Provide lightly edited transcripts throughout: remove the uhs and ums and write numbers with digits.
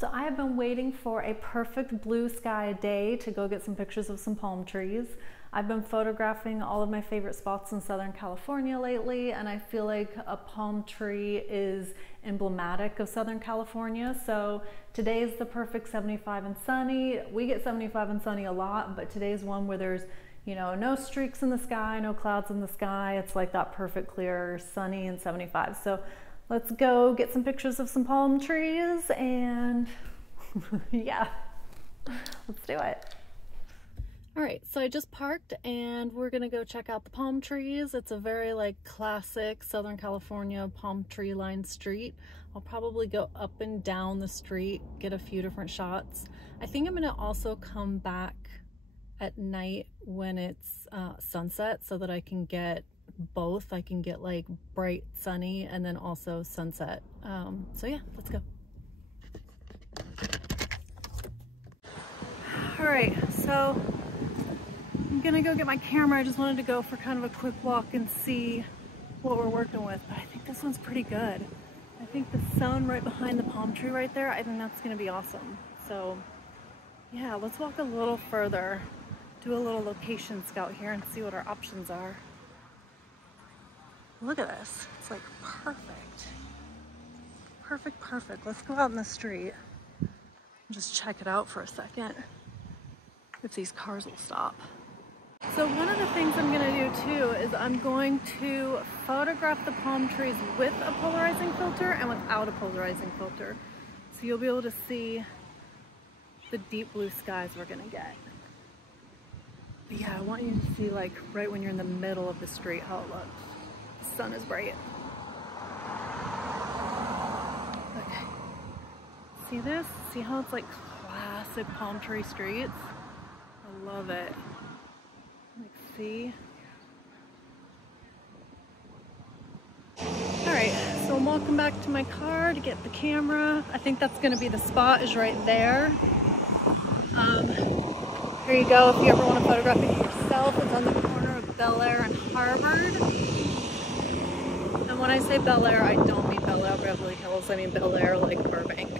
So I have been waiting for a perfect blue sky day to go get some pictures of some palm trees. I've been photographing all of my favorite spots in Southern California lately, and I feel like a palm tree is emblematic of Southern California. So today is the perfect 75 and sunny. We get 75 and sunny a lot, but today's one where there's, you know, no streaks in the sky, no clouds in the sky. It's like that perfect clear, sunny and 75. So let's go get some pictures of some palm trees and yeah, let's do it. All right, so I just parked and we're gonna go check out the palm trees. It's a very like classic Southern California palm tree lined street. I'll probably go up and down the street, get a few different shots. I think I'm gonna also come back at night when it's sunset so that I can get both. I can get like bright sunny and then also sunset. So yeah, let's go. All right, so I'm gonna go get my camera. I just wanted to go for kind of a quick walk and see what we're working with, but I think this one's pretty good. I think the sun right behind the palm tree right there, I think that's gonna be awesome. So yeah, let's walk a little further, do a little location scout here and see what our options are. Look at this, it's like perfect. Perfect, perfect. Let's go out in the street and just check it out for a second, if these cars will stop. So one of the things I'm gonna do too is I'm going to photograph the palm trees with a polarizing filter and without a polarizing filter. So you'll be able to see the deep blue skies we're gonna get. But yeah, I want you to see like right when you're in the middle of the street how it looks. The sun is bright. Okay. See this? See how it's like classic palm tree streets? I love it. Like, see? All right, so I'm walking back to my car to get the camera. I think that's gonna be the spot, is right there. Here you go, if you ever want to photograph it yourself. It's on the corner of Bel Air and Harvard. And when I say Bel Air, I don't mean Bel Air Beverly Hills, I mean Bel Air like Burbank.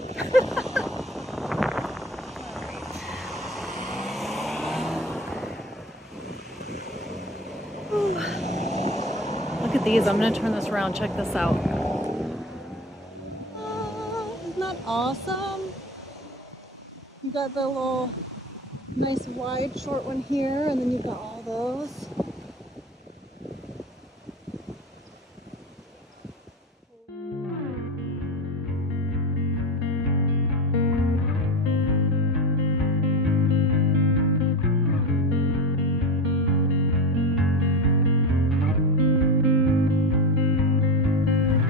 Look at these, I'm gonna turn this around, check this out. Oh, isn't that awesome? You got the little nice wide short one here, and then you've got all those.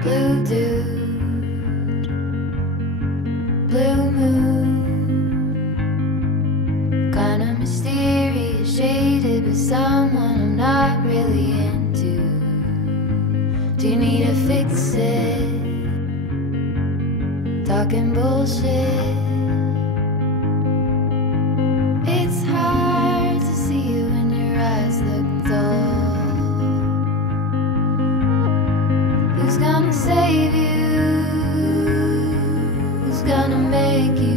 Blue dude, blue moon, kinda mysterious, shaded with someone I'm not really into. Do you need to fix it? Talking bullshit. It's hard to see you when your eyes look dull. Who's gonna save you? Who's gonna make you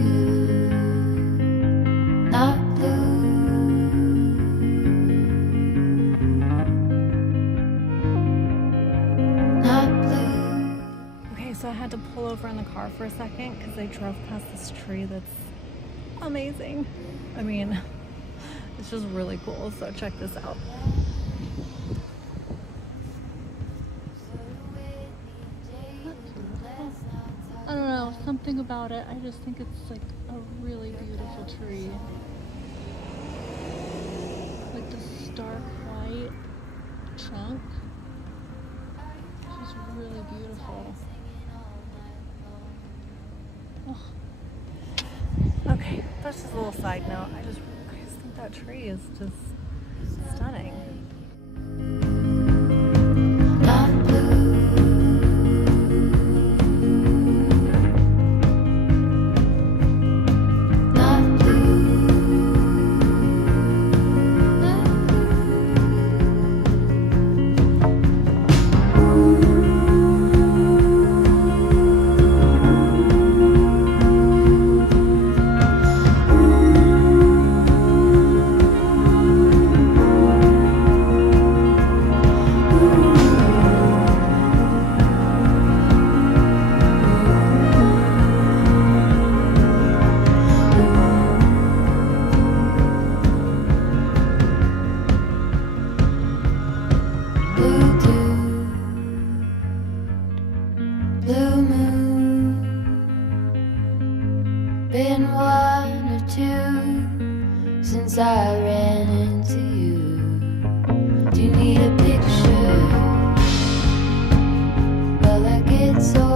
not blue? Not blue. Okay, so I had to pull over in the car for a second because I drove past this tree that's amazing. I mean, it's just really cool, so check this out. I don't know, something about it. I just think it's like a really beautiful tree. Like the stark white trunk. It's just really beautiful. Oh. Okay, that's just a little side note. I just think that tree is just stunning. Not blue. been 1 or 2 since I ran into you. Do you need a picture? Well, I get so